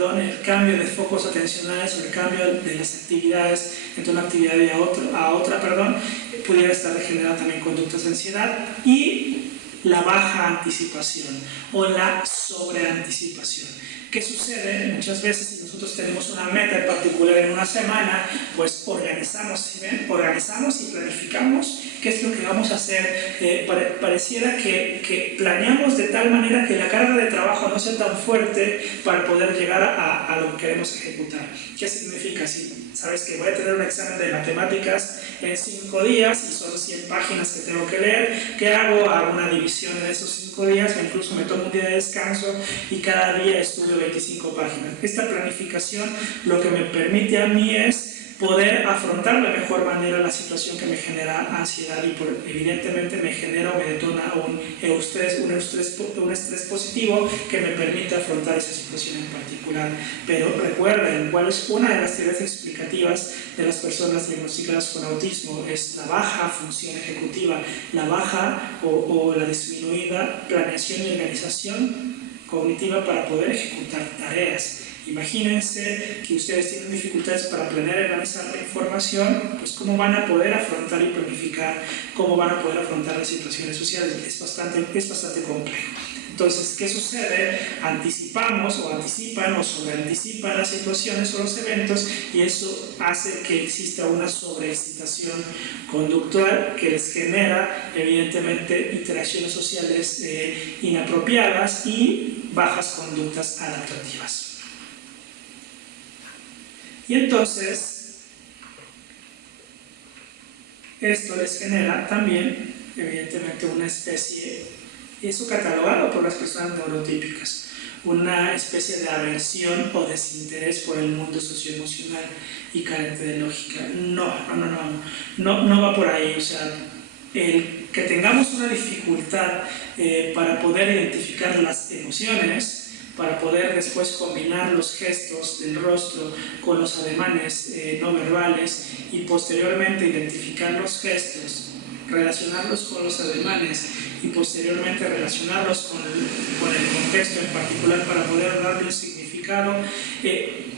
perdón, el cambio de focos atencionales o el cambio de las actividades entre una actividad y a otra, pudiera estar generando también conductas de ansiedad. Y la baja anticipación o la sobreanticipación. ¿Qué sucede? Muchas veces si nosotros tenemos una meta en particular en una semana, pues organizamos, ¿sí ven? Organizamos y planificamos qué es lo que vamos a hacer. Pareciera que planeamos de tal manera que la carga de trabajo no sea tan fuerte para poder llegar a lo que queremos ejecutar. ¿Qué significa? Si sabes que voy a tener un examen de matemáticas en 5 días y son 100 páginas que tengo que leer, ¿qué hago? Hago una división en esos 5 días, o incluso me tomo un día de descanso y cada día estudio 25 páginas. Esta planificación lo que me permite a mí es poder afrontar de mejor manera la situación que me genera ansiedad y evidentemente me genera o me detona un estrés positivo que me permite afrontar esa situación en particular. Pero recuerden, ¿cuál es una de las teorías explicativas de las personas diagnosticadas con autismo? Es la baja función ejecutiva, la baja o la disminuida planeación y organización cognitiva para poder ejecutar tareas. Imagínense que ustedes tienen dificultades para planear y organizar la información, pues cómo van a poder afrontar y planificar, cómo van a poder afrontar las situaciones sociales. Es bastante complejo. Entonces, ¿qué sucede? Anticipamos o anticipan o sobreanticipan las situaciones o los eventos y eso hace que exista una sobreexcitación conductual que les genera, evidentemente, interacciones sociales inapropiadas y bajas conductas adaptativas. Y entonces, esto les genera también, evidentemente, una especie, eso catalogado por las personas neurotípicas, una especie de aversión o desinterés por el mundo socioemocional y carente de lógica. No va por ahí. O sea, el que tengamos una dificultad para poder identificar las emociones, para poder después combinar los gestos del rostro con los ademanes no verbales y posteriormente identificar los gestos, relacionarlos con los ademanes y posteriormente relacionarlos con el contexto en particular para poder darle un significado.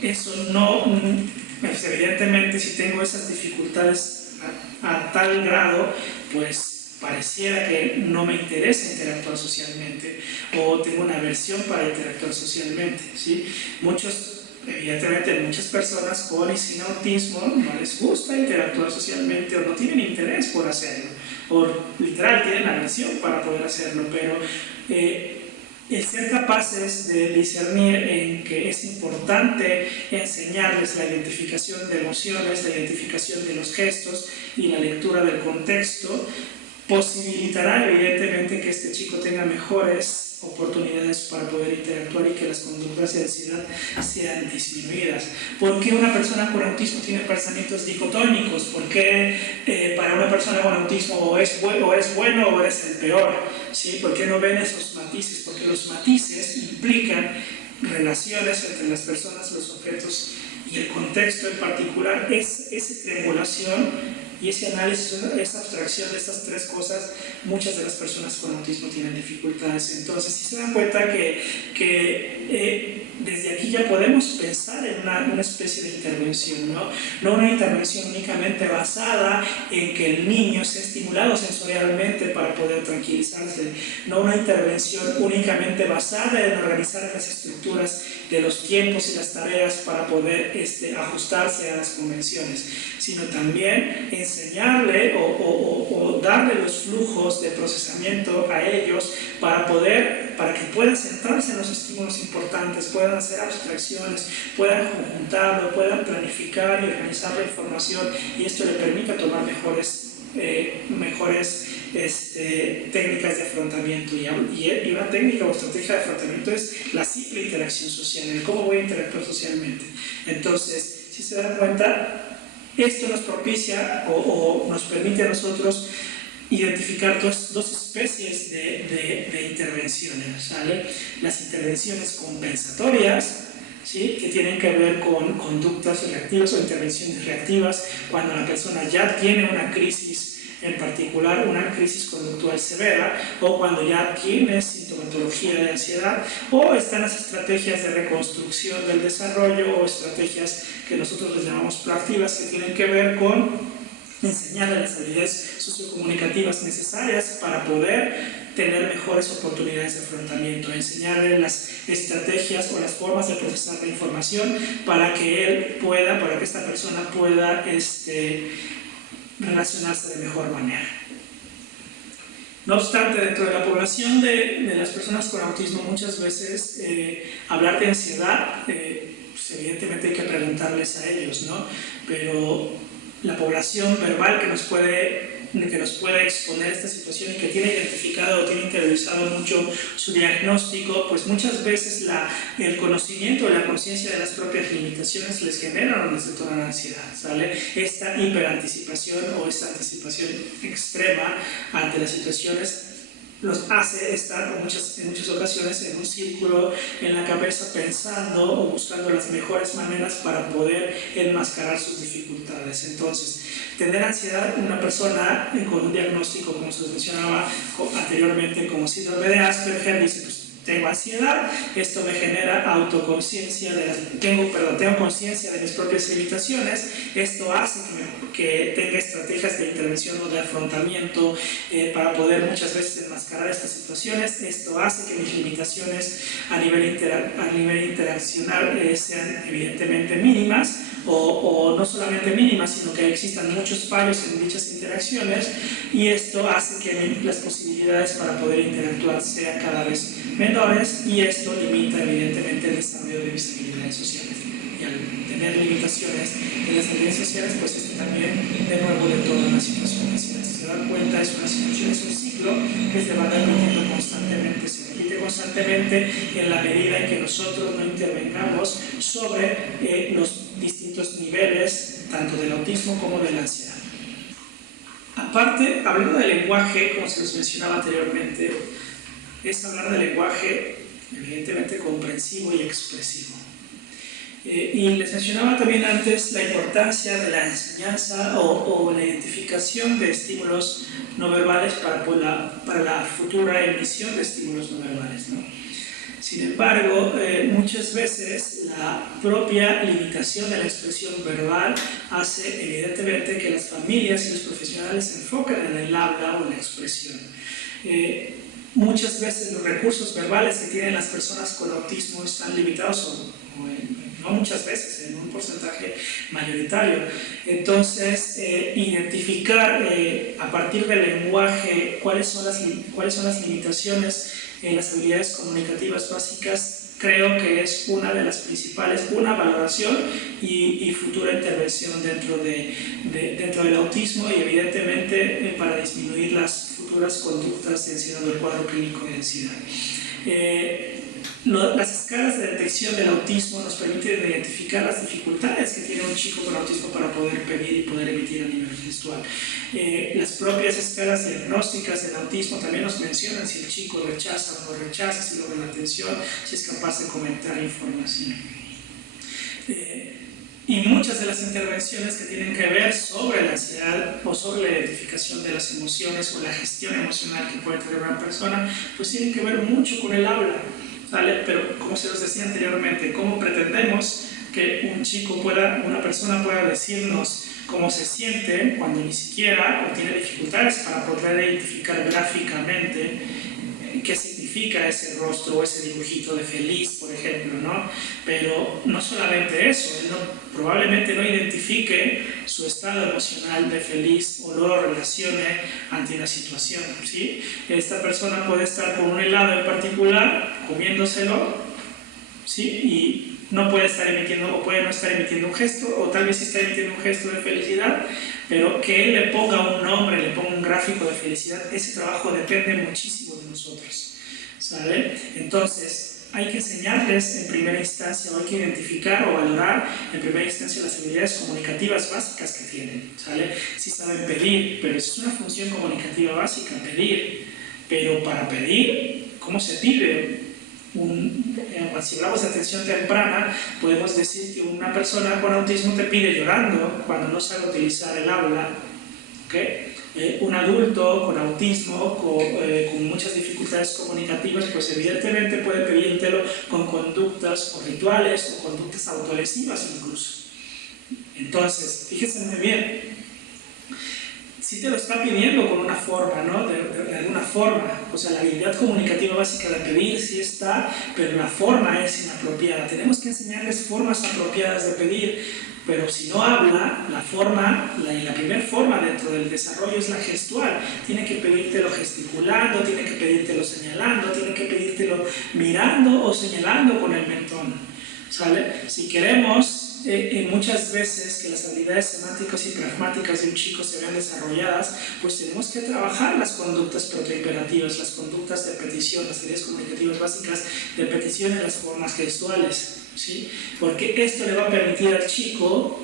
Eso no, pues evidentemente si tengo esas dificultades a tal grado, pues pareciera que no me interesa interactuar socialmente o tengo una aversión para interactuar socialmente, ¿sí? Evidentemente, muchas personas con y sin autismo no les gusta interactuar socialmente o no tienen interés por hacerlo, o literal tienen aversión para poder hacerlo, pero el ser capaces de discernir en que es importante enseñarles la identificación de emociones, la identificación de los gestos y la lectura del contexto, posibilitará evidentemente que este chico tenga mejores oportunidades para poder interactuar y que las conductas de ansiedad sean disminuidas. ¿Por qué una persona con autismo tiene pensamientos dicotómicos? ¿Por qué para una persona con autismo o es bueno o es el peor? ¿Sí? ¿Por qué no ven esos matices? Porque los matices implican relaciones entre las personas, los objetos y el contexto en particular. Esa triangulación y ese análisis, esa abstracción de estas tres cosas, muchas de las personas con autismo tienen dificultades. Entonces, si se dan cuenta que desde aquí ya podemos pensar en una especie de intervención, no una intervención únicamente basada en que el niño sea estimulado sensorialmente para poder tranquilizarse, no una intervención únicamente basada en organizar las estructuras de los tiempos y las tareas para poder ajustarse a las convenciones, sino también enseñarle o darle los flujos de procesamiento a ellos para que puedan centrarse en los estímulos importantes, puedan hacer abstracciones, puedan conjuntarlo, puedan planificar y organizar la información, y esto le permite tomar mejores técnicas de afrontamiento. Y una técnica o estrategia de afrontamiento es la simple interacción social, el cómo voy a interactuar socialmente. Entonces, si se dan cuenta, esto nos propicia o nos permite a nosotros identificar dos especies de intervenciones, ¿sale? Las intervenciones compensatorias, ¿sí? Que tienen que ver con conductas reactivas o intervenciones reactivas, cuando la persona ya tiene una crisis en particular una crisis conductual severa, o cuando ya tienes sintomatología de ansiedad, o están las estrategias de reconstrucción del desarrollo o estrategias que nosotros les llamamos proactivas, que tienen que ver con enseñarle las habilidades sociocomunicativas necesarias para poder tener mejores oportunidades de afrontamiento, enseñarle las estrategias o las formas de procesar la información para que esta persona pueda relacionarse de mejor manera. No obstante, dentro de la población de las personas con autismo, muchas veces hablar de ansiedad, pues evidentemente hay que preguntarles a ellos, ¿no? Pero la población verbal que nos puede exponer esta situación y que tiene identificado o tiene interiorizado mucho su diagnóstico, pues muchas veces el conocimiento o la conciencia de las propias limitaciones les generan o les detonan ansiedad, ¿sale? Esta hiperanticipación o esta anticipación extrema ante las situaciones los hace estar en muchas ocasiones en un círculo en la cabeza pensando o buscando las mejores maneras para poder enmascarar sus dificultades. Entonces, tener ansiedad, una persona con un diagnóstico, como se mencionaba anteriormente, como síndrome de Asperger, dice, pues tengo ansiedad, esto me genera autoconciencia, tengo conciencia de mis propias limitaciones, esto hace que tenga estrategias de intervención o de afrontamiento para poder muchas veces enmascarar estas situaciones, esto hace que mis limitaciones a nivel interaccional sean evidentemente mínimas, o no solamente mínimas, sino que existan muchos fallos en dichas interacciones, y esto hace que las posibilidades para poder interactuar sean cada vez menores, y esto limita evidentemente el desarrollo de mis habilidades sociales. Y al tener limitaciones en las habilidades sociales, pues esto también de nuevo detona una situación de ansiedad. Si se dan cuenta, es una situación, es un ciclo que se va repitiendo constantemente, se repite constantemente en la medida en que nosotros no intervengamos sobre los distintos niveles, tanto del autismo como de la ansiedad. Aparte, hablando del lenguaje, como se les mencionaba anteriormente, es hablar del lenguaje evidentemente comprensivo y expresivo. Y les mencionaba también antes la importancia de la enseñanza o la identificación de estímulos no verbales para la futura emisión de estímulos no verbales, ¿no? Sin embargo, muchas veces la propia limitación de la expresión verbal hace evidentemente que las familias y los profesionales se enfoquen en el habla o en la expresión. Muchas veces los recursos verbales que tienen las personas con autismo están limitados, no muchas veces, en un porcentaje mayoritario. Entonces, identificar a partir del lenguaje cuáles son las limitaciones en las habilidades comunicativas básicas, creo que es una de las principales, una valoración y futura intervención dentro del autismo, y evidentemente para disminuir las futuras conductas de ansiedad o el cuadro clínico de ansiedad. Las escalas de detección del autismo nos permiten identificar las dificultades que tiene un chico con autismo para poder pedir y poder emitir a nivel gestual. Las propias escalas diagnósticas del autismo también nos mencionan si el chico rechaza o no rechaza, si logra la atención, si es capaz de comentar información. Y muchas de las intervenciones que tienen que ver sobre la ansiedad o sobre la identificación de las emociones o la gestión emocional que puede tener una persona, pues tienen que ver mucho con el habla, ¿vale? Pero como se los decía anteriormente, ¿cómo pretendemos que una persona pueda decirnos cómo se siente cuando ni siquiera o tiene dificultades para poder identificar gráficamente qué significa ese rostro o ese dibujito de feliz, por ejemplo, ¿no? Pero no solamente eso, él probablemente no identifique su estado emocional de feliz o no lo relacione ante una situación, ¿sí? Esta persona puede estar con un helado en particular, comiéndoselo, ¿sí? Y no puede estar emitiendo o puede no estar emitiendo un gesto, o tal vez sí está emitiendo un gesto de felicidad, pero que él le ponga un nombre, le ponga un gráfico de felicidad, ese trabajo depende muchísimo de nosotros, ¿sabe? Entonces, hay que enseñarles en primera instancia, o hay que identificar o valorar en primera instancia las habilidades comunicativas básicas que tienen, ¿sale? Si saben pedir, pero eso es una función comunicativa básica, pedir, pero para pedir, ¿cómo se pide? Si hablamos de atención temprana, podemos decir que una persona con autismo te pide llorando cuando no sabe utilizar el habla, ¿okay? Un adulto con autismo, con muchas dificultades comunicativas, pues evidentemente puede pedírtelo con conductas o rituales o conductas autolesivas incluso. Entonces, fíjense muy bien, si te lo está pidiendo con una forma, ¿no? De alguna forma, o sea, la habilidad comunicativa básica de pedir sí está, pero la forma es inapropiada. Tenemos que enseñarles formas apropiadas de pedir, pero si no habla, la forma, la primera forma dentro del desarrollo es la gestual. Tiene que pedírtelo gesticulando, tiene que pedírtelo señalando, tiene que pedírtelo mirando o señalando con el mentón, ¿sale? Si queremos muchas veces que las habilidades semánticas y pragmáticas de un chico se vean desarrolladas, pues tenemos que trabajar las conductas protoimperativas, las conductas de petición, las habilidades comunicativas básicas de petición en las formas gestuales, ¿sí? Porque esto le va a permitir al chico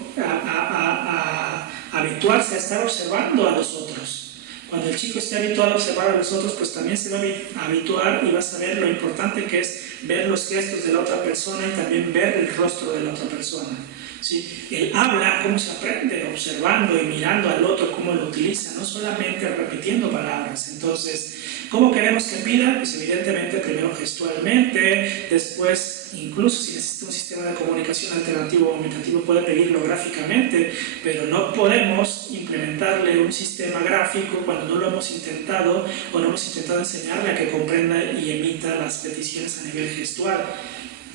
habituarse a estar observando a los otros. Cuando el chico esté habituado a observar a los otros, pues también se va a habituar y va a saber lo importante que es ver los gestos de la otra persona y también ver el rostro de la otra persona, ¿sí? El habla, cómo se aprende, observando y mirando al otro, cómo lo utiliza, no solamente repitiendo palabras. Entonces, ¿cómo queremos que pida? Pues evidentemente primero gestualmente, después incluso si necesita un sistema de comunicación alternativo o aumentativo puede pedirlo gráficamente, pero no podemos implementarle un sistema gráfico cuando no lo hemos intentado o no hemos intentado enseñarle a que comprenda y emita las peticiones a nivel gestual,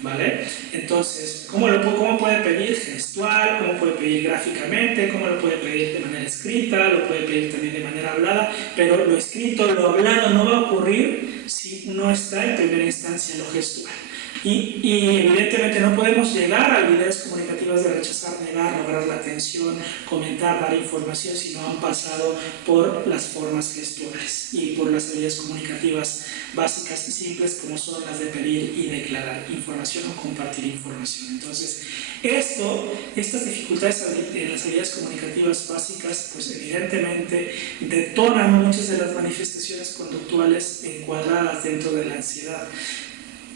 ¿vale? Entonces, ¿cómo puede pedir gestual? ¿Cómo puede pedir gráficamente? ¿Cómo lo puede pedir de manera escrita? Lo puede pedir también de manera hablada, pero lo escrito, lo hablado no va a ocurrir si no está en primera instancia lo gestual. Y evidentemente no podemos llegar a habilidades comunicativas de rechazar, negar, lograr la atención, comentar, dar información si no han pasado por las formas gestuales y por las habilidades comunicativas básicas y simples como son las de pedir y declarar información o compartir información. Entonces, estas dificultades en las habilidades comunicativas básicas, pues evidentemente detonan muchas de las manifestaciones conductuales encuadradas dentro de la ansiedad.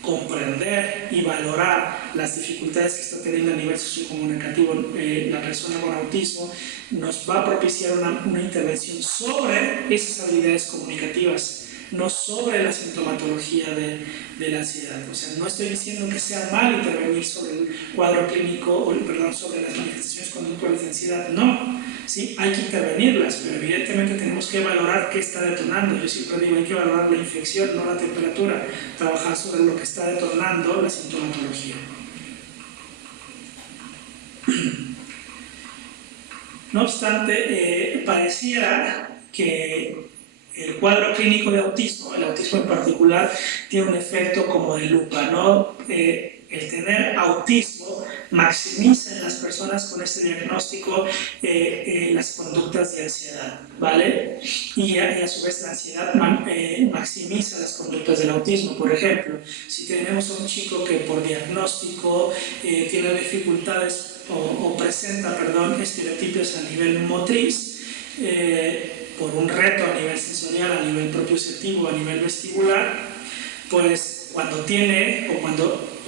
Comprender y valorar las dificultades que está teniendo a nivel sociocomunicativo la persona con autismo nos va a propiciar una intervención sobre esas habilidades comunicativas, no sobre la sintomatología de la ansiedad. O sea, no estoy diciendo que sea mal intervenir sobre el cuadro clínico, sobre las manifestaciones conductuales de ansiedad, no. Sí, hay que intervenirlas, pero evidentemente tenemos que valorar qué está detonando. Yo siempre digo, hay que valorar la infección, no la temperatura, trabajar sobre lo que está detonando la sintomatología. No obstante, pareciera que el cuadro clínico de autismo, el autismo en particular, tiene un efecto como de lupa, ¿no? El tener autismo maximiza en las personas con este diagnóstico las conductas de ansiedad, ¿vale? Y a su vez la ansiedad maximiza las conductas del autismo. Por ejemplo, si tenemos a un chico que por diagnóstico tiene dificultades o presenta, estereotipos a nivel motriz, por un reto a nivel sensorial, a nivel propioceptivo, a nivel vestibular, pues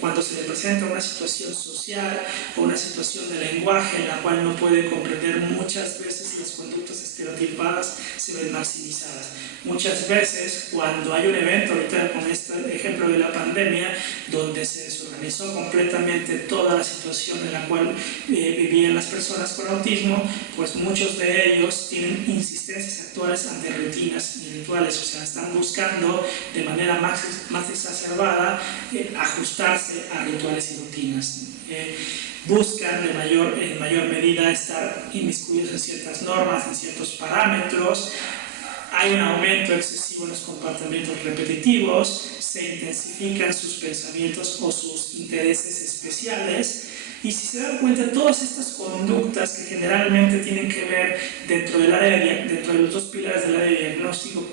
cuando se le presenta una situación social o una situación de lenguaje en la cual no puede comprender, muchas veces las conductas estereotipadas se ven maximizadas. Muchas veces cuando hay un evento, ahorita con este ejemplo de la pandemia, donde se desorganizó completamente toda la situación en la cual vivían las personas con autismo, pues muchos de ellos tienen insistencias actuales ante rutinas y rituales, o sea, están buscando de manera más exacerbada ajustarse a rituales y rutinas. Buscan en mayor medida estar inmiscuidos en ciertas normas, en ciertos parámetros. Hay un aumento excesivo en los comportamientos repetitivos, se intensifican sus pensamientos o sus intereses especiales. Y si se dan cuenta, todas estas conductas que generalmente tienen que ver dentro de los dos pilares del área de diagnóstico,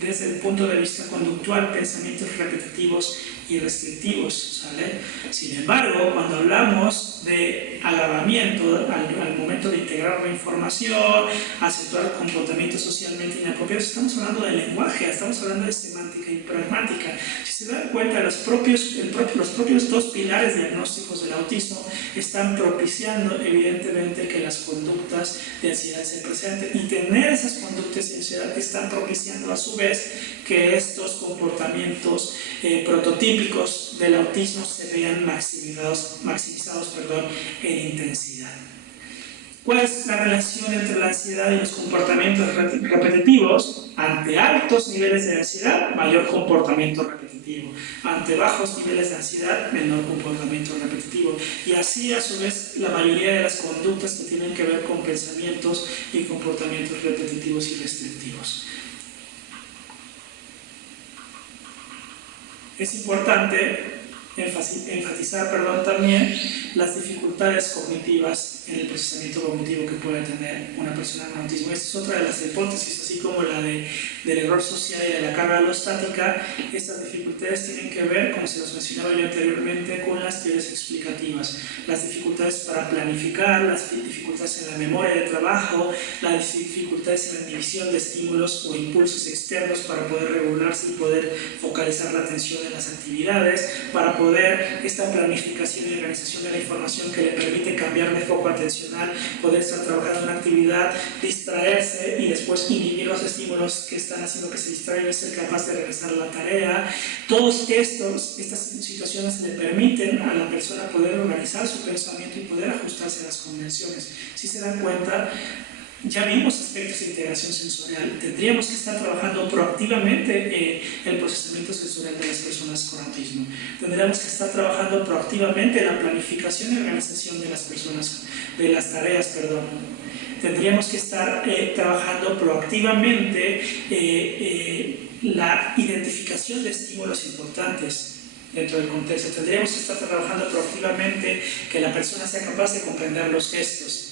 desde el punto de vista conductual, pensamientos repetitivos y restrictivos, ¿sale? Sin embargo, cuando hablamos de agravamiento al momento de integrar la información, acentuar comportamientos socialmente inapropiados, estamos hablando de lenguaje, estamos hablando de semántica y pragmática. Si se dan cuenta, los propios dos pilares diagnósticos del autismo están propiciando evidentemente que las conductas de ansiedad se presenten, y tener esas conductas de ansiedad están propiciando a su vez que estos comportamientos prototípicos del autismo se vean maximizados en intensidad. ¿Cuál es la relación entre la ansiedad y los comportamientos repetitivos? Ante altos niveles de ansiedad, mayor comportamiento repetitivo. Ante bajos niveles de ansiedad, menor comportamiento repetitivo. Y así, a su vez, la mayoría de las conductas que tienen que ver con pensamientos y comportamientos repetitivos y restrictivos. Es importante enfatizar también las dificultades cognitivas en el procesamiento cognitivo que puede tener una persona con autismo. Esta es otra de las hipótesis, así como la del error social y de la carga alostática. Estas dificultades tienen que ver, como se los mencionaba yo anteriormente, con las teorías explicativas. Las dificultades para planificar, las dificultades en la memoria de trabajo, las dificultades en la división de estímulos o impulsos externos para poder regularse y poder focalizar la atención en las actividades, para poder esta planificación y organización de la información que le permite cambiar de foco atencional, poder estar trabajando en una actividad, distraerse y después inhibir los estímulos que están haciendo que se distraigan y ser capaz de regresar a la tarea. Todas estas situaciones le permiten a la persona poder organizar su pensamiento y poder ajustarse a las convenciones. Si se dan cuenta, ya vimos aspectos de integración sensorial. Tendríamos que estar trabajando proactivamente el procesamiento sensorial de las personas con autismo. Tendríamos que estar trabajando proactivamente la planificación y organización de las personas, de las tareas, Tendríamos que estar trabajando proactivamente la identificación de estímulos importantes dentro del contexto. Tendríamos que estar trabajando proactivamente que la persona sea capaz de comprender los gestos,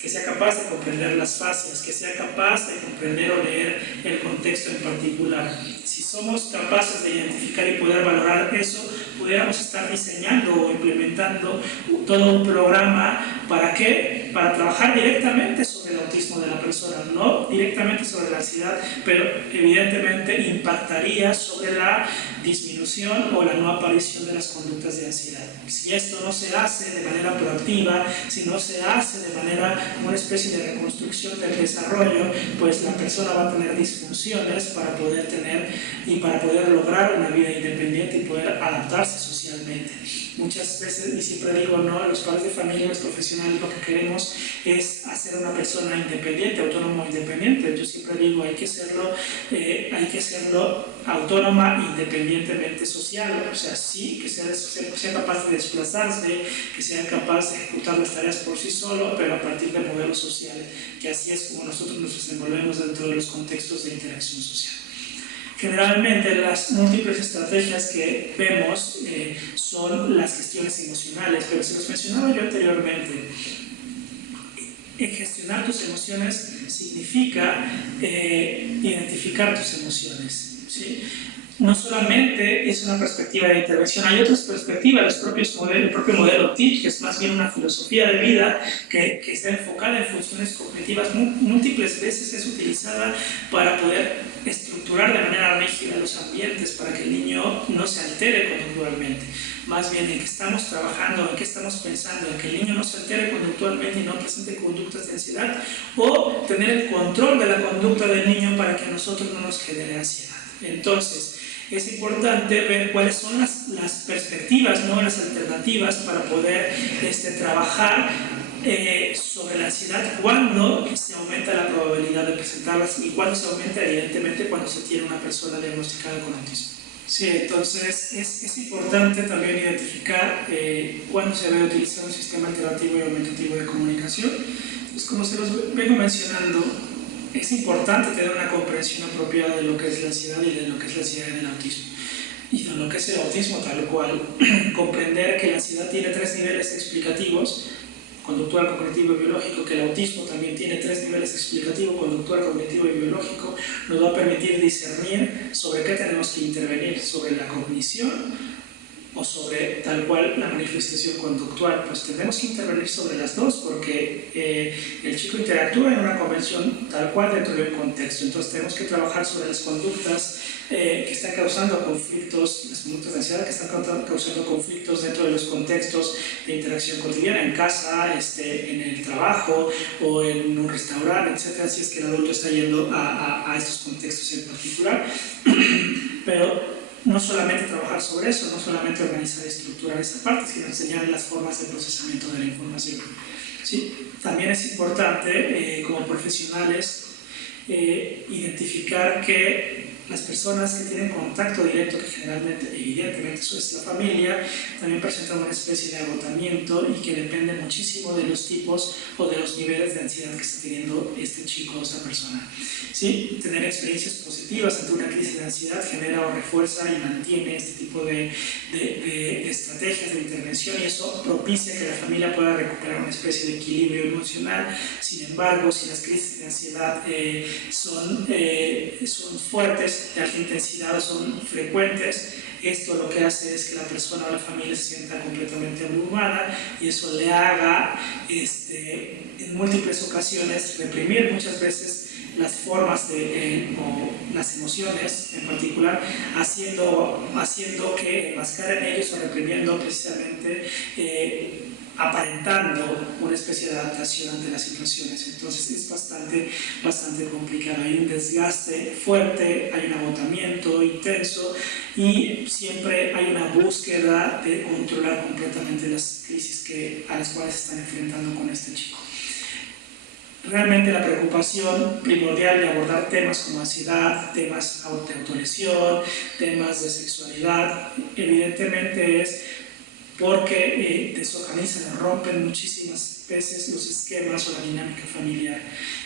que sea capaz de comprender las fascias, que sea capaz de comprender o leer el contexto en particular. Si somos capaces de identificar y poder valorar eso, pudiéramos estar diseñando o implementando todo un programa. ¿Para qué? Para trabajar directamente sobre el autismo de la persona, no directamente sobre la ansiedad, pero evidentemente impactaría sobre la disminución o la no aparición de las conductas de ansiedad. Si esto no se hace de manera proactiva, si no se hace de manera como una especie de reconstrucción del desarrollo, pues la persona va a tener disfunciones para poder lograr una vida independiente y poder adaptarse socialmente. Muchas veces, y siempre digo, ¿no?, los padres de familia, los profesionales, lo que queremos es hacer una persona independiente, autónoma o independiente. Yo siempre digo, hay que serlo autónoma independientemente social, o sea, sí, que sea capaz de desplazarse, que sea capaz de ejecutar las tareas por sí solo, pero a partir de modelos sociales, que así es como nosotros nos desenvolvemos dentro de los contextos de interacción social. Generalmente las múltiples estrategias que vemos son las gestiones emocionales, pero se los mencionaba yo anteriormente. Gestionar tus emociones significa identificar tus emociones, ¿sí? No solamente es una perspectiva de intervención, hay otras perspectivas, el propio modelo TIP, que es más bien una filosofía de vida que está enfocada en funciones cognitivas. Múltiples veces es utilizada para poder estructurar de manera rígida los ambientes para que el niño no se altere conductualmente. Más bien en que estamos trabajando, en que estamos pensando, en que el niño no se altere conductualmente y no presente conductas de ansiedad, o tener el control de la conducta del niño para que a nosotros no nos genere ansiedad. Entonces, es importante ver cuáles son las perspectivas, ¿no?, las alternativas para poder trabajar sobre la ansiedad cuando se aumenta la probabilidad de presentarlas y cuando se aumenta, evidentemente, cuando se tiene una persona diagnosticada con autismo. Sí, entonces es importante también identificar cuándo se debe utilizar un sistema alternativo y aumentativo de comunicación. Pues como se los vengo mencionando, es importante tener una comprensión apropiada de lo que es la ansiedad y de lo que es la ansiedad en el autismo. Y de lo que es el autismo tal cual. Comprender que la ansiedad tiene 3 niveles explicativos: conductual, cognitivo y biológico, que el autismo también tiene 3 niveles explicativos: conductual, cognitivo y biológico, nos va a permitir discernir sobre qué tenemos que intervenir: sobre la cognición, o sobre tal cual la manifestación conductual. Pues tenemos que intervenir sobre las dos, porque el chico interactúa en una convención tal cual dentro de un contexto. Entonces tenemos que trabajar sobre las conductas que están causando conflictos, las conductas de ansiedad que están causando conflictos dentro de los contextos de interacción cotidiana, en casa, en el trabajo o en un restaurante, etcétera, si es que el adulto está yendo a estos contextos en particular. Pero no solamente trabajar sobre eso, no solamente organizar y estructurar esa parte, sino enseñar las formas de procesamiento de la información. ¿Sí? También es importante, como profesionales, identificar que las personas que tienen contacto directo, que generalmente, evidentemente, eso es la familia, también presentan una especie de agotamiento y que depende muchísimo de los tipos o de los niveles de ansiedad que está teniendo este chico o esta persona. ¿Sí? Tener experiencias positivas ante una crisis de ansiedad genera o refuerza y mantiene este tipo de estrategias de intervención, y eso propicia que la familia pueda recuperar una especie de equilibrio emocional. Sin embargo, si las crisis de ansiedad son fuertes, de alta intensidad, son frecuentes, esto lo que hace es que la persona o la familia se sienta completamente abrumada, y eso le haga en múltiples ocasiones reprimir muchas veces las formas o las emociones en particular, haciendo que enmascaren ellos o reprimiendo precisamente, aparentando una especie de adaptación ante las situaciones. Entonces es bastante complicado. Hay un desgaste fuerte, hay un agotamiento intenso, y siempre hay una búsqueda de controlar completamente las crisis a las cuales se están enfrentando con este chico. Realmente la preocupación primordial de abordar temas como ansiedad, temas de autolesión, temas de sexualidad, evidentemente es porque desorganizan, rompen muchísimas veces los esquemas o la dinámica familiar.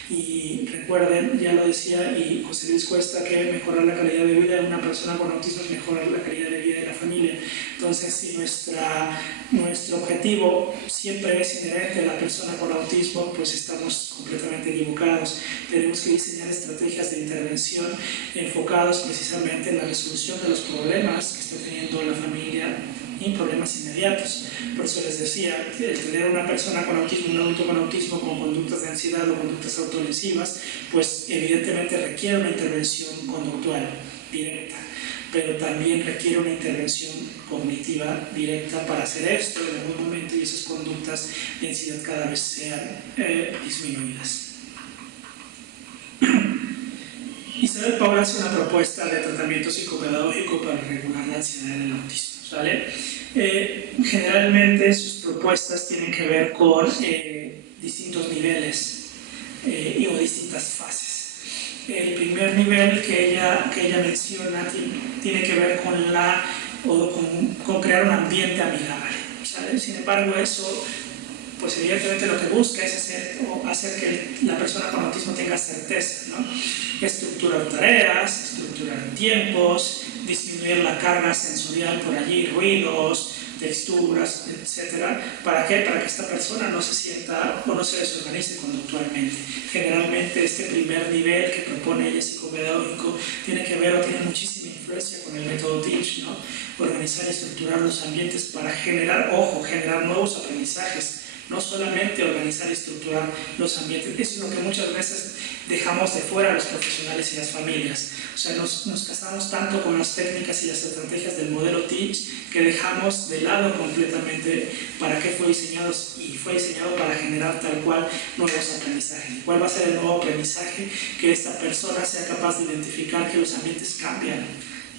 Y recuerden, ya lo decía y José Luis Cuesta, que mejorar la calidad de vida de una persona con autismo es mejorar la calidad de vida de la familia. Entonces, si nuestro objetivo siempre es inherente a la persona con autismo, pues estamos completamente equivocados. Tenemos que diseñar estrategias de intervención enfocadas precisamente en la resolución de los problemas que está teniendo la familia y problemas inmediatos. Por eso les decía, el tener una persona con autismo, un adulto con autismo con conductas de ansiedad o conductas autolesivas, pues evidentemente requiere una intervención conductual directa, pero también requiere una intervención cognitiva directa para hacer esto en algún momento y esas conductas de ansiedad cada vez sean disminuidas. Isabel Paula hace una propuesta de tratamiento psicopedagógico para regular la ansiedad en el autismo. ¿Vale? Generalmente sus propuestas tienen que ver con distintos niveles o distintas fases. El primer nivel que ella menciona tiene que ver con crear un ambiente amigable, ¿sabes? Sin embargo, eso, pues evidentemente lo que busca es hacer que la persona con autismo tenga certeza, ¿no? Estructurar tareas, estructurar tiempos, disminuir la carga sensorial por allí, ruidos, texturas, etc. ¿Para qué? Para que esta persona no se sienta o no se desorganice conductualmente. Generalmente este primer nivel que propone ella psicopedagógico tiene que ver o tiene muchísima influencia con el método Teach, ¿no? Organizar y estructurar los ambientes para generar nuevos aprendizajes. No solamente organizar y estructurar los ambientes, eso es lo que muchas veces dejamos de fuera los profesionales y las familias. O sea, nos casamos tanto con las técnicas y las estrategias del modelo Teach que dejamos de lado completamente para qué fue diseñado, y fue diseñado para generar tal cual nuevos aprendizajes. ¿Cuál va a ser el nuevo aprendizaje? Que esta persona sea capaz de identificar que los ambientes cambian.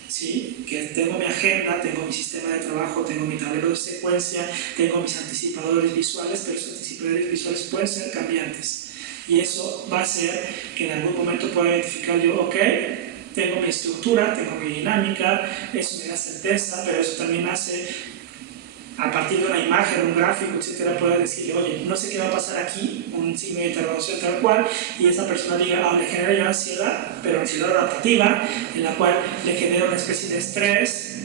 ¿Sí? Que tengo mi agenda, tengo mi sistema de trabajo, tengo mi tablero de secuencia, tengo mis anticipadores visuales, pero esos anticipadores visuales pueden ser cambiantes. Y eso va a hacer que en algún momento pueda identificar yo, ok, tengo mi estructura, tengo mi dinámica, eso me da certeza, pero eso también hace, a partir de una imagen, un gráfico, etcétera, pueda decirle, oye, no sé qué va a pasar aquí, un signo de interrogación tal cual, y esa persona diga, le genera yo ansiedad, pero ansiedad adaptativa, en la cual le genera una especie de estrés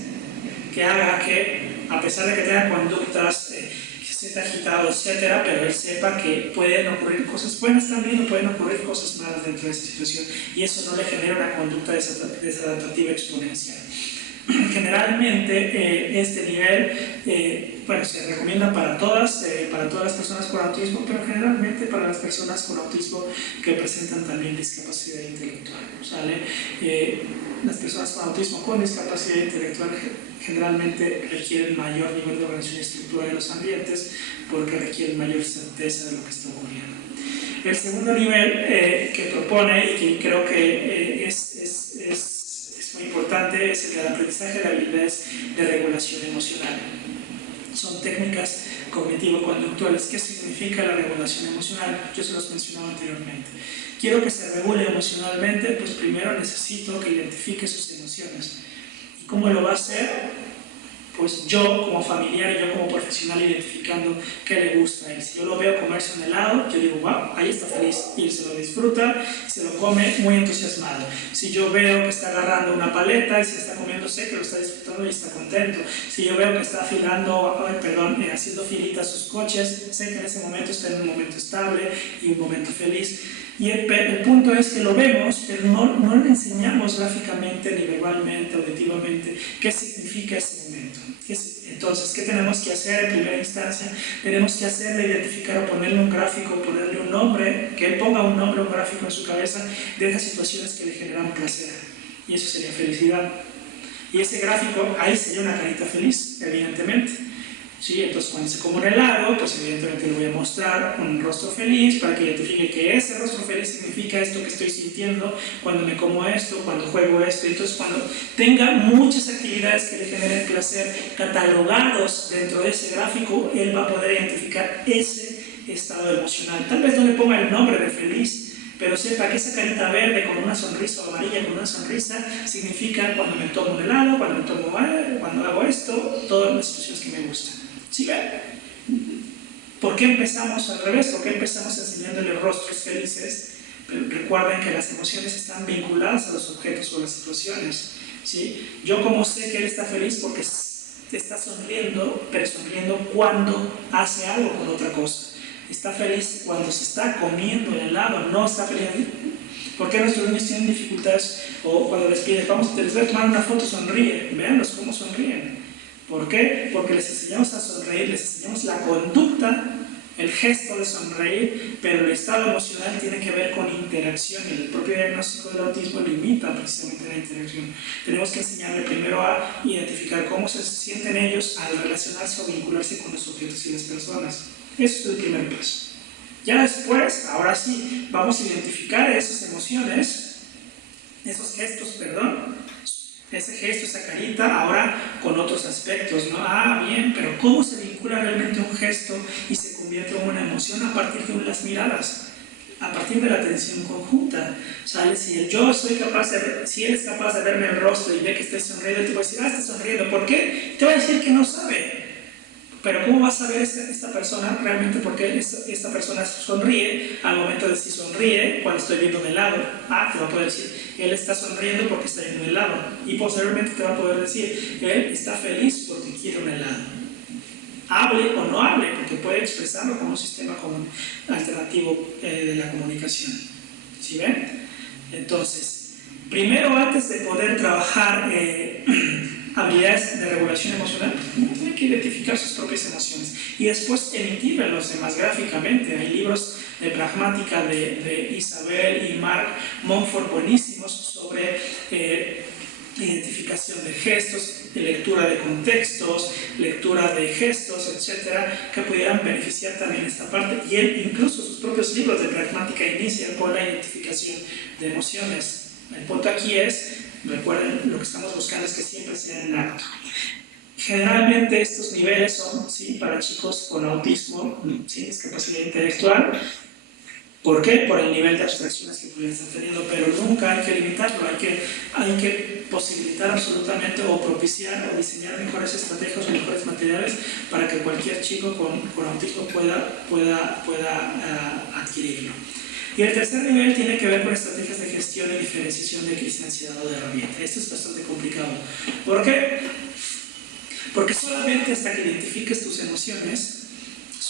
que haga que, a pesar de que tenga conductas, que se sienta agitado, etcétera, pero él sepa que pueden ocurrir cosas buenas también o pueden ocurrir cosas malas dentro de esa situación, y eso no le genera una conducta desadaptativa exponencial. Generalmente este nivel bueno, se recomienda para todas las personas con autismo, pero generalmente para las personas con autismo que presentan también discapacidad intelectual, ¿sale? Las personas con autismo con discapacidad intelectual generalmente requieren mayor nivel de organización y estructura de los ambientes porque requieren mayor certeza de lo que está ocurriendo. El segundo nivel que propone y que creo que es muy importante es el del aprendizaje de habilidades de regulación emocional. Son técnicas cognitivo-conductuales. ¿Qué significa la regulación emocional? Yo se los mencionaba anteriormente. Quiero que se regule emocionalmente, pues primero necesito que identifique sus emociones. ¿Y cómo lo va a hacer? Pues yo como familiar y yo como profesional identificando qué le gusta a él. Si yo lo veo comerse un helado, yo digo, wow, ahí está feliz, y él se lo disfruta, se lo come muy entusiasmado. Si yo veo que está agarrando una paleta y se está comiendo sé que lo está disfrutando y está contento. Si yo veo que está haciendo filita a sus coches, sé que en ese momento está en un momento estable y un momento feliz. Y el punto es que lo vemos, pero no le enseñamos gráficamente, ni verbalmente, auditivamente, qué significa ese momento. Entonces, ¿qué tenemos que hacer en primera instancia? Tenemos que hacerle identificar o ponerle un gráfico, ponerle un nombre, que él ponga un nombre, un gráfico en su cabeza de esas situaciones que le generan placer. Y eso sería felicidad. Y ese gráfico, ahí sería una carita feliz, evidentemente. ¿Sí? Entonces, cuando se come un helado, pues evidentemente le voy a mostrar un rostro feliz para que identifique que ese rostro feliz significa esto que estoy sintiendo cuando me como esto, cuando juego esto. Entonces, cuando tenga muchas actividades que le generen placer catalogados dentro de ese gráfico, él va a poder identificar ese estado emocional. Tal vez no le ponga el nombre de feliz, pero sepa que esa carita verde con una sonrisa o amarilla con una sonrisa significa cuando me tomo un helado, cuando hago esto, todas las situaciones que me gustan. ¿Sí ven? ¿Por qué empezamos al revés? ¿Por qué empezamos enseñándole rostros felices? Pero recuerden que las emociones están vinculadas a los objetos o a las situaciones. ¿Sí? Yo como sé que él está feliz porque está sonriendo, pero sonriendo cuando hace algo con otra cosa. Está feliz cuando se está comiendo el helado, no está feliz. ¿Por qué nuestros niños tienen dificultades? O cuando les pides, les voy a tomar una foto, sonríe. Véanlos cómo sonríen. ¿Por qué? Porque les enseñamos a sonreír, les enseñamos la conducta, el gesto de sonreír, pero el estado emocional tiene que ver con interacción y el propio diagnóstico del autismo limita precisamente la interacción. Tenemos que enseñarle primero a identificar cómo se sienten ellos al relacionarse o vincularse con los objetos y las personas. Eso es el primer paso. Ya después, ahora sí, vamos a identificar esas emociones, esos gestos, ese gesto, esa carita, ahora con otros aspectos, ¿no? Ah, bien, pero ¿cómo se vincula realmente un gesto y se convierte en una emoción? A partir de las miradas, a partir de la atención conjunta, ¿sale? Si él es capaz de verme el rostro y ve que estoy sonriendo, te voy a decir, está sonriendo, ¿por qué? Te va a decir que no sabe. Pero ¿cómo va a saber esta persona realmente por qué esta persona sonríe al momento de si sonríe cuando estoy viendo un helado? Te va a poder decir, él está sonriendo porque está viendo un helado. Y posteriormente te va a poder decir, él está feliz porque quiere un helado. Hable o no hable, porque puede expresarlo como un sistema alternativo de la comunicación. ¿Sí ven? Entonces, primero antes de poder trabajar habilidades de regulación emocional, tiene que identificar sus propias emociones y después emitir a los demás gráficamente. Hay libros de pragmática de Isabel y Mark Monfort buenísimos sobre identificación de gestos, de lectura de contextos, lectura de gestos, etcétera, que pudieran beneficiar también esta parte. Y él, incluso sus propios libros de pragmática inician con la identificación de emociones. El punto aquí es, recuerden, lo que estamos buscando es que siempre sea en acto. Generalmente estos niveles son, ¿sí?, para chicos con autismo, ¿sí?, discapacidad intelectual. ¿Por qué? Por el nivel de abstracciones que pueden estar teniendo, pero nunca hay que limitarlo, hay que posibilitar absolutamente o propiciar o diseñar mejores estrategias o mejores materiales para que cualquier chico con autismo pueda adquirirlo. Y el tercer nivel tiene que ver con estrategias de gestión y diferenciación de crisis de ansiedad o de herramienta. Esto es bastante complicado. ¿Por qué? Porque solamente hasta que identifiques tus emociones,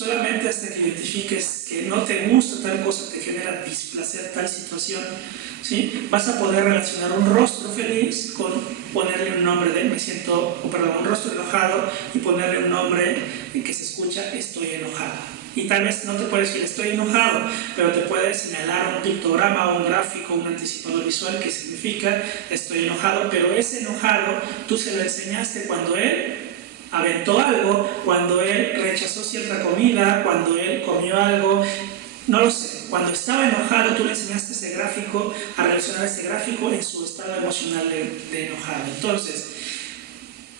Solamente hasta que identifiques que no te gusta tal cosa, te genera displacer tal situación, ¿sí? Vas a poder relacionar un rostro feliz con ponerle un nombre de un rostro enojado y ponerle un nombre que se escucha estoy enojado. Y tal vez no te puedes decir estoy enojado, pero te puedes señalar un pictograma, un gráfico, un anticipador visual que significa estoy enojado, pero ese enojado tú se lo enseñaste cuando él aventó algo, cuando él rechazó cierta comida, cuando él comió algo, no lo sé. Cuando estaba enojado, tú le enseñaste ese gráfico, a relacionar ese gráfico en su estado emocional de enojado. Entonces,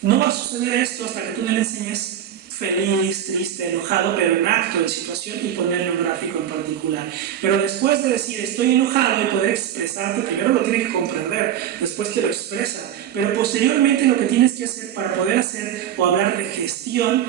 no va a suceder esto hasta que tú no le enseñes feliz, triste, enojado, pero en acto, en situación, y ponerle un gráfico en particular. Pero después de decir estoy enojado y poder expresarte, primero lo tiene que comprender, después te lo expresa. Pero posteriormente lo que tienes que hacer para poder hacer o hablar de gestión,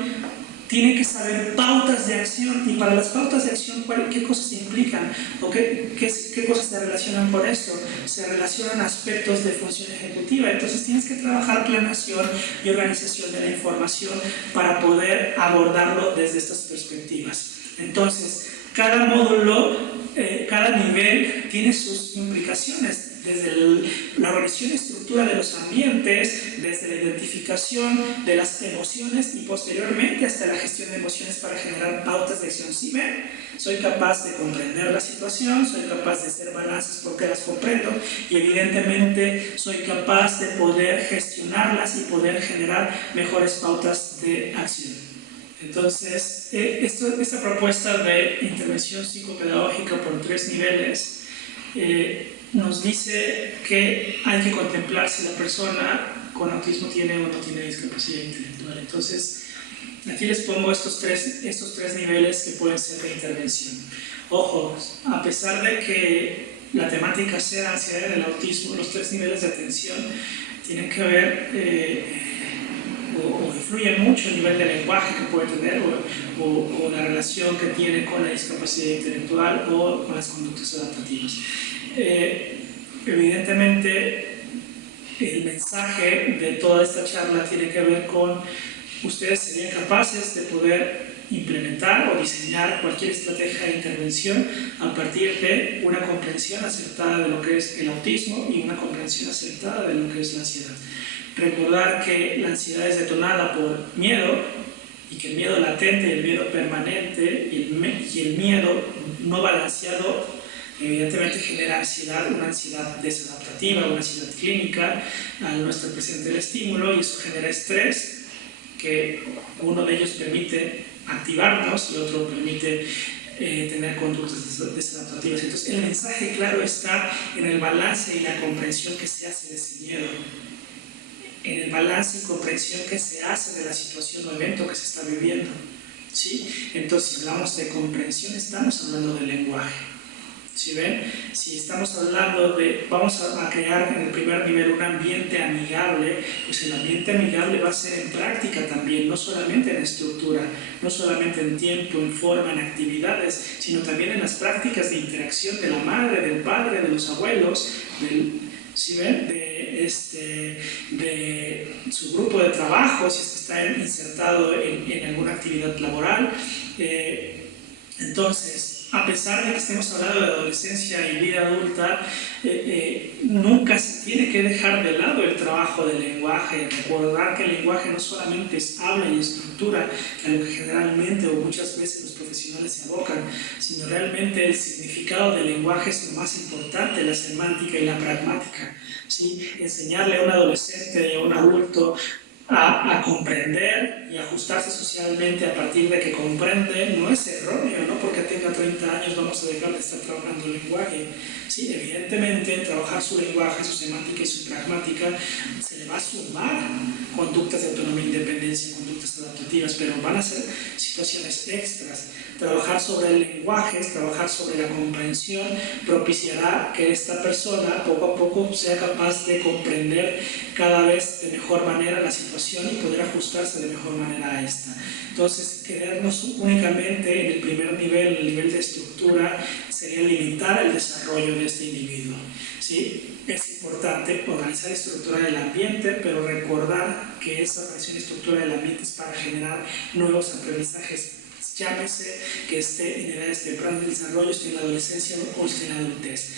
tiene que saber pautas de acción. Y para las pautas de acción, ¿qué cosas implican? ¿O qué cosas se relacionan con esto? Se relacionan aspectos de función ejecutiva. Entonces tienes que trabajar planeación y organización de la información para poder abordarlo desde estas perspectivas. Entonces, cada módulo, cada nivel tiene sus implicaciones, desde la organización y estructura de los ambientes, desde la identificación de las emociones y posteriormente hasta la gestión de emociones para generar pautas de acción. ¿Sí ven? Soy capaz de comprender la situación, soy capaz de hacer balances porque las comprendo y evidentemente soy capaz de poder gestionarlas y poder generar mejores pautas de acción. Entonces, esta propuesta de intervención psicopedagógica por 3 niveles nos dice que hay que contemplar si la persona con autismo tiene o no tiene discapacidad intelectual. Entonces, aquí les pongo estos tres niveles que pueden ser de intervención. Ojo, a pesar de que la temática sea ansiedad en el autismo, los 3 niveles de atención tienen que ver o influye mucho el nivel de lenguaje que puede tener o la relación que tiene con la discapacidad intelectual o con las conductas adaptativas. Evidentemente, el mensaje de toda esta charla tiene que ver con ustedes serían capaces de poder implementar o diseñar cualquier estrategia de intervención a partir de una comprensión acertada de lo que es el autismo y una comprensión acertada de lo que es la ansiedad. Recordar que la ansiedad es detonada por miedo y que el miedo latente y el miedo permanente y el miedo no balanceado evidentemente genera ansiedad, una ansiedad desadaptativa, una ansiedad clínica al no estar presente el estímulo y eso genera estrés que uno de ellos permite activarnos y otro permite tener conductas desadaptativas. Entonces el mensaje claro está en el balance y la comprensión que se hace de ese miedo, en el balance y comprensión que se hace de la situación o evento que se está viviendo, ¿sí? Entonces, si hablamos de comprensión, estamos hablando de lenguaje, ¿sí ven? Si estamos hablando de, vamos a crear en el primer nivel un ambiente amigable, pues el ambiente amigable va a ser en práctica también, no solamente en estructura, no solamente en tiempo, en forma, en actividades, sino también en las prácticas de interacción de la madre, del padre, de los abuelos, ¿sí ven? De su grupo de trabajo, si es que está insertado en alguna actividad laboral. Entonces, a pesar de que estemos hablando de adolescencia y vida adulta, nunca se tiene que dejar de lado el trabajo del lenguaje, recordar que el lenguaje no solamente es habla y estructura, que a lo que generalmente o muchas veces los profesionales se abocan, sino realmente el significado del lenguaje es lo más importante, la semántica y la pragmática. ¿Sí? Enseñarle a un adolescente y a un adulto a comprender y ajustarse socialmente a partir de que comprende no es erróneo, no porque tenga 30 años vamos a dejar de estar trabajando el lenguaje. Sí, evidentemente trabajar su lenguaje, su semántica y su pragmática se le va a sumar conductas de autonomía e independencia, conductas adaptativas, pero van a ser situaciones extras. Trabajar sobre el lenguaje, trabajar sobre la comprensión, propiciará que esta persona poco a poco sea capaz de comprender cada vez de mejor manera la situación y poder ajustarse de mejor manera a esta. Entonces, quedarnos únicamente en el primer nivel, el nivel de estructura, sería limitar el desarrollo de este individuo. ¿Sí? Es importante organizar y estructurar el ambiente, pero recordar que esa organización y estructura del ambiente es para generar nuevos aprendizajes llámese que esté en edades tempranas del desarrollo, esté en la adolescencia o esté en la adultez.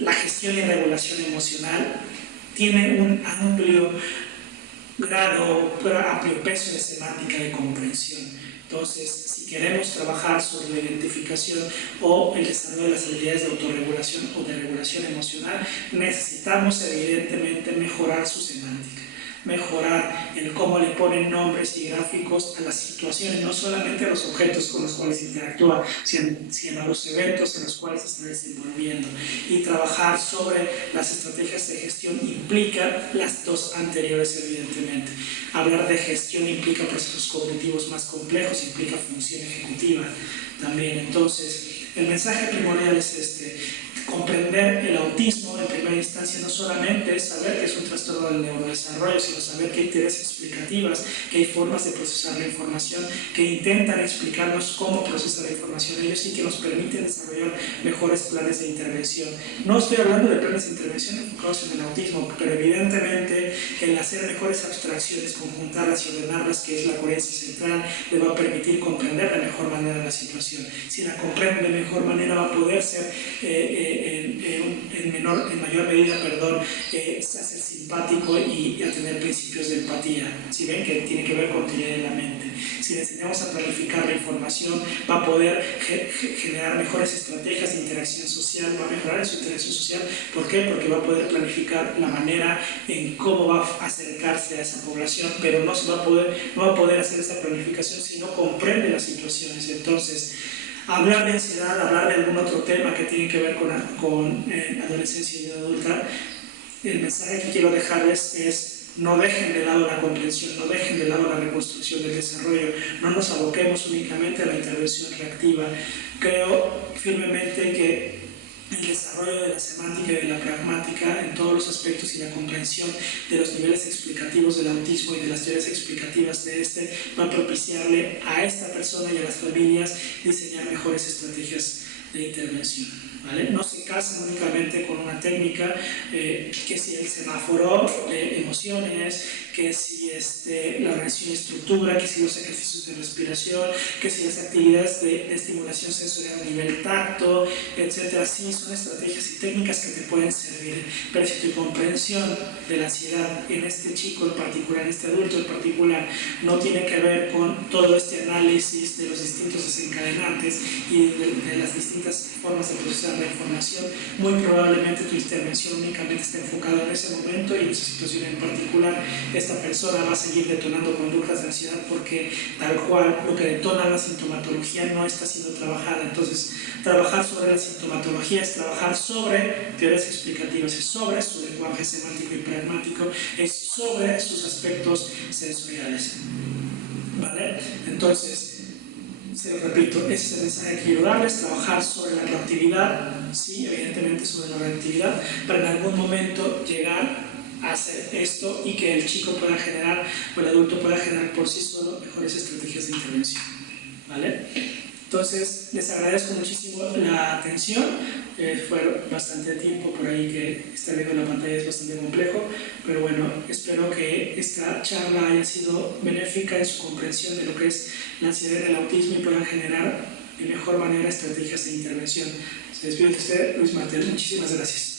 La gestión y regulación emocional tiene un amplio grado, amplio peso de semántica de comprensión. Entonces, si queremos trabajar sobre la identificación o el desarrollo de las habilidades de autorregulación o de regulación emocional, necesitamos evidentemente mejorar su semántica, mejorar el cómo le ponen nombres y gráficos a las situaciones, no solamente a los objetos con los cuales interactúa, sino a los eventos en los cuales se está desenvolviendo. Y trabajar sobre las estrategias de gestión implica las dos anteriores, evidentemente. Hablar de gestión implica procesos cognitivos más complejos, implica función ejecutiva también. Entonces, el mensaje primordial es este: comprender el autismo en primera instancia no solamente es saber que es un trastorno del neurodesarrollo, sino saber que hay teorías explicativas, que hay formas de procesar la información, que intentan explicarnos cómo procesar la información ellos y que nos permiten desarrollar mejores planes de intervención. No estoy hablando de planes de intervención enfocados en el autismo, pero evidentemente el hacer mejores abstracciones, conjuntarlas y ordenarlas, que es la coherencia central, le va a permitir comprender de mejor manera la situación. Si la comprende de mejor manera, va a poder ser en mayor medida, ser simpático y a tener principios de empatía. Si ven que tiene que ver con teoría de la mente. Si le enseñamos a planificar la información, va a poder generar mejores estrategias de interacción social, va a mejorar su interacción social. ¿Por qué? Porque va a poder planificar la manera en cómo va a acercarse a esa población, pero no va a poder hacer esa planificación si no comprende las situaciones. Entonces, hablar de ansiedad, hablar de algún otro tema que tiene que ver con adolescencia y vida adulta, el mensaje que quiero dejarles es: no dejen de lado la comprensión, no dejen de lado la reconstrucción del desarrollo, no nos aboquemos únicamente a la intervención reactiva. Creo firmemente que el desarrollo de la semántica y de la pragmática en todos los aspectos y la comprensión de los niveles explicativos del autismo y de las teorías explicativas de este va a propiciarle a esta persona y a las familias diseñar mejores estrategias de intervención, ¿vale? No se casen únicamente con una técnica, que si el semáforo de emociones, que si la organización y estructura, que si los ejercicios de respiración, que si las actividades de estimulación sensorial a nivel tacto, etcétera. Sí, son estrategias y técnicas que te pueden servir, pero si tu comprensión de la ansiedad en este chico en particular, en este adulto en particular, no tiene que ver con todo este análisis de los distintos desencadenantes y de las distintas formas de procesar la información, muy probablemente tu intervención únicamente está enfocada en ese momento y en esa situación en particular. Esta persona va a seguir detonando conductas de ansiedad porque tal cual lo que detona la sintomatología no está siendo trabajada. Entonces, trabajar sobre la sintomatología es trabajar sobre teorías explicativas, es sobre su lenguaje semántico y pragmático, es sobre sus aspectos sensoriales, ¿vale? Entonces, se lo repito, ese es el mensaje que quiero darles: trabajar sobre la reactividad, sí, evidentemente sobre la reactividad, para en algún momento llegar a hacer esto y que el chico pueda generar, o el adulto pueda generar por sí solo mejores estrategias de intervención, ¿vale? Entonces, les agradezco muchísimo la atención. Fue bastante tiempo por ahí que estar viendo la pantalla, es bastante complejo, pero bueno, espero que esta charla haya sido benéfica en su comprensión de lo que es la ansiedad y el autismo y puedan generar de mejor manera estrategias de intervención. Se despide de usted, Luis Martel. Muchísimas gracias.